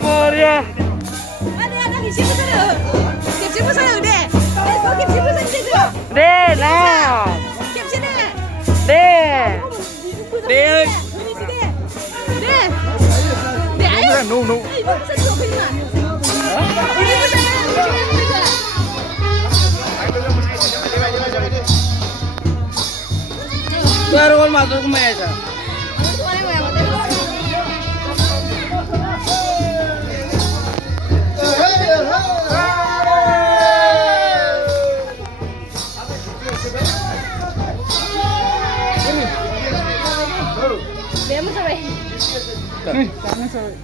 Moria. Ada siapa sana? Siapa sana deh? Siapa sana itu? Deh, nah. Siapa sana? Deh. Deh. Deh. Deh, ayo. No, no. Ibu pesan dua kali mana? Ibu pesan. Baru kan masuk ke meja. Dia mau sampai. Nih, jangan sampai.